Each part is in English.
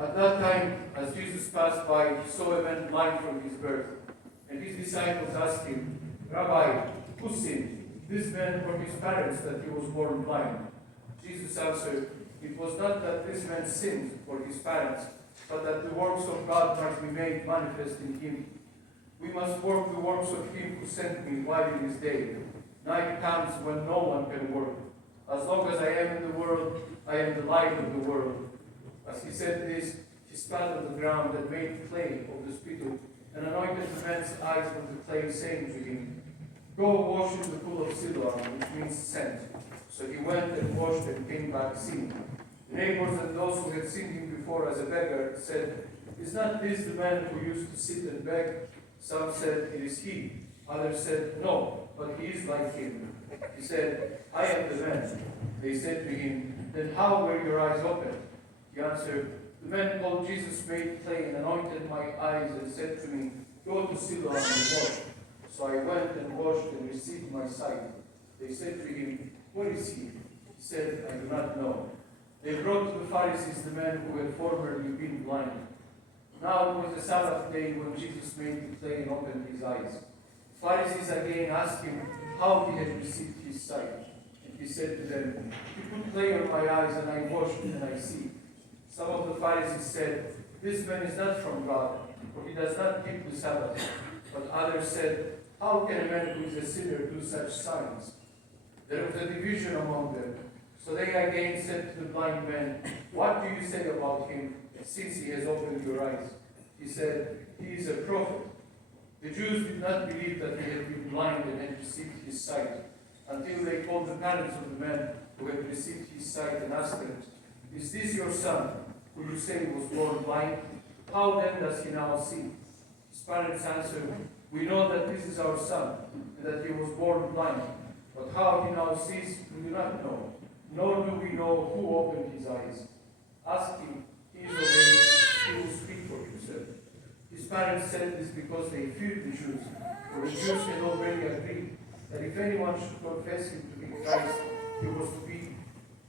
At that time, as Jesus passed by, he saw a man blind from his birth. And his disciples asked him, Rabbi, who sinned, this man or his parents, that he was born blind? Jesus answered, it was not that this man sinned or his parents, but that the works of God might be made manifest in him. We must work the works of him who sent me while it is day. Night comes when no one can work. As long as I am in the world, I am the light of the world. As he said this, he spat on the ground and made clay of the spittle, and anointed the man's eyes with the clay, saying to him, Go wash in the pool of Siloam, which means sent. So he went and washed and came back seeing. The neighbors and those who had seen him before as a beggar said, Is not this the man who used to sit and beg? Some said, It is he. Others said, No, but he is like him. He said, I am the man. They said to him, Then how were your eyes opened? He answered, The man called Jesus made clay and anointed my eyes and said to me, Go to Siloam and wash. So I went and washed and received my sight. They said to him, Where is he? He said, I do not know. They brought to the Pharisees the man who had formerly been blind. Now it was the Sabbath day when Jesus made the clay and opened his eyes. The Pharisees again asked him how he had received his sight. And he said to them, You put clay on my eyes, and I washed, and I see. Some of the Pharisees said, This man is not from God, for he does not keep the Sabbath. But others said, How can a man who is a sinner do such signs? There was a division among them. So they again said to the blind man, What do you say about him, since he has opened your eyes? He said, He is a prophet. The Jews did not believe that he had been blind and had received his sight, until they called the parents of the man who had received his sight and asked them, Is this your son, who you say was born blind? How then does he now see? His parents answered, We know that this is our son, and that he was born blind. But how he now sees, we do not know, nor do we know who opened his eyes. Ask him, he is of age, he will speak for himself. His parents said this because they feared the Jews, for the Jews had already agreed that if anyone should confess him to be Christ, he was to be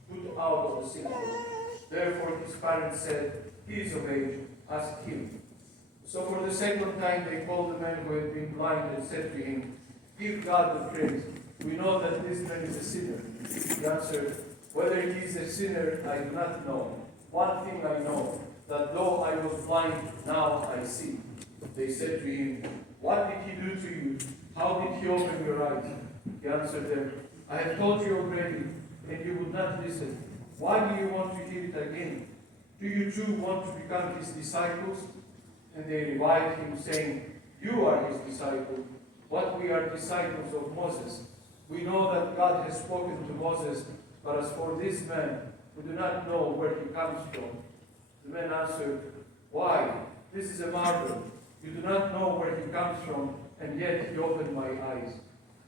put out of the synagogue. Therefore his parents said, He is of age, ask him. So for the second time they called the man who had been blind and said to him, Give God the praise. We know that this man is a sinner. He answered, Whether he is a sinner, I do not know. One thing I know, that though I was blind, now I see. They said to him, What did he do to you? How did he open your eyes? He answered them, I have told you already, and you would not listen. Why do you want to hear it again? Do you too want to become his disciples? And they reviled him, saying, You are his disciple, but we are disciples of Moses. We know that God has spoken to Moses, but as for this man, we do not know where he comes from. The man answered, Why? This is a marvel. You do not know where he comes from, and yet he opened my eyes.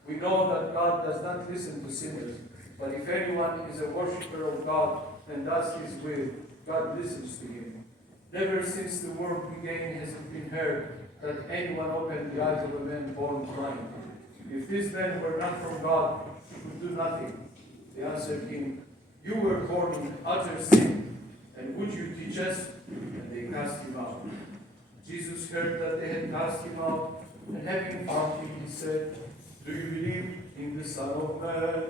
We know that God does not listen to sinners, but if anyone is a worshipper of God and does his will, God listens to him. Never since the world began has it been heard that anyone opened the eyes of a man born blind. If this man were not from God, he could do nothing. They answered him, You were born in utter sin, and would you teach us? And they cast him out. Jesus heard that they had cast him out, and having found him, he said, Do you believe in the Son of Man?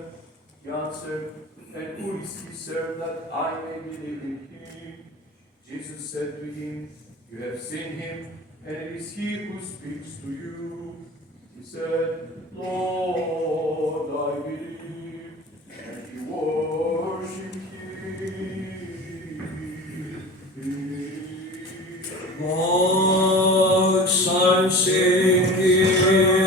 He answered, And who is he, sir, that I may believe in him? Jesus said to him, You have seen him, and it is he who speaks to you. He said, Lord, I believe. And he worshipped him. Monks are singing.